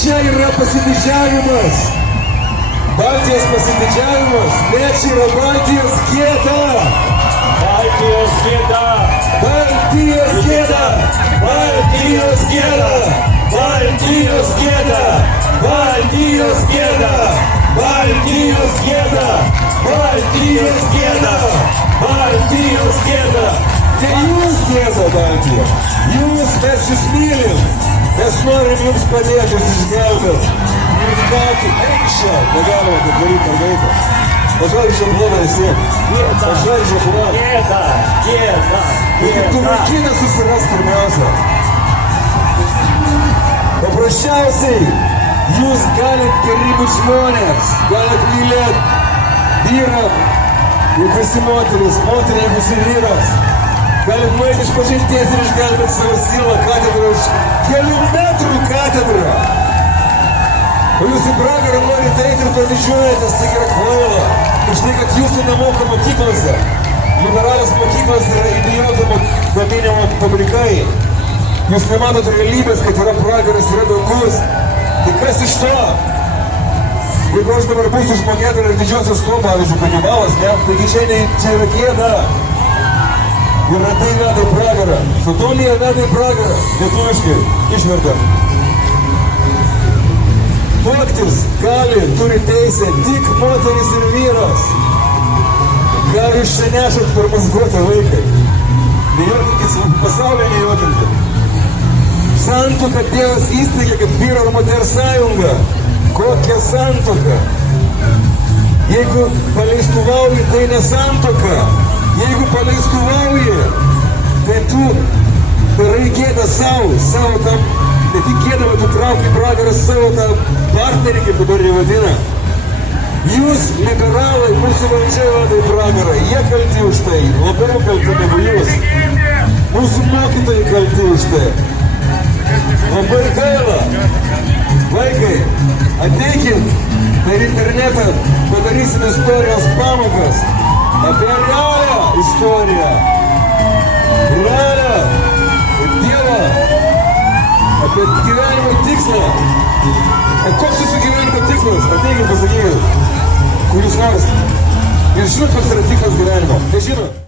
čia yra pasididžiavimas. Baltijos pasididžiavimas, ne čia yra Baltijos gėda. Baltijos gėda. Baltijos gėda. Baltijos gėda. Baltijos gėda. Baltijos gėda. Baltijos gėda. Baltijos gėda. Baltijos gėda. Tai jūs gėda, Baltija. Jūs, mes jūs mylim. Mes norim jums padėti, jūs išgelbėt. Jūs patį, eik čia. Negalima taip daryti, mergaitė. Pažvelg žaplą esi. Pažvelg žaplą. Gėda. Gėda. Tu vaikiną susiras pirmiausia. Paprasčiausiai, jūs galit geri būt žmonės. Galit mylėt vyrą, jeigu esi moteris, moterį, jeigu esi vyras. Galit nueiti iš pažinties ir išgelbėti savo sielą katedrą už kelių metrų katedrą. O jūs į pragarą norite eiti ir pradžiuojatės, tai yra kvaila. Už tai, kad jūsų nemoka mokyklose. Liberalios mokyklos yra idiotų gaminimo fabrikai. Jūs nematot realybės, kad yra pragaras, yra dangus. Tai kas iš to? Jeigu aš dabar būsiu žmogėdara ir didžiosios to, pavyzdžiui, kanibalas, ne? Taigi čia yra gėda. Ir ratai veda į pragarą. Sotomija veda į pragarą. Lietuviškai išvertė. Tuoktis gali, turi teisę tik moteris ir vyras. Gal jūs čia nešat per mazguotą vaikai. Nejuokinkit, pasaulyje nejuokinkit. Santuoką Dievas įsteigė kaip vyro ir moters sąjunga. Kokia santuoka? Jeigu paleistuvauji, tai ne santuoka. Jeigu paleistuvauji, tai tu darai gėdą savo tam, ne tik gėdą, bet tu trauki pragarą savo tą partnerį, kaip dabar jį vadina. Jūs, liberalai, mūsų valdžia veda į pragarą. Jie kalti už tai, labiau kalti negu jūs. Mūsų mokytojai kalti už tai. Labai gaila. Vaikai, ateikit per internetą, padarysim istorijos pamokas apie realią istoriją. Realią Dievą. Apie gyvenimo tikslą. O koks jūsų gyvenimo tikslas? Ateikit, pasakykit. Kur jūs norit? Jūs žinot, koks yra tikslas gyvenimo? Nežinot?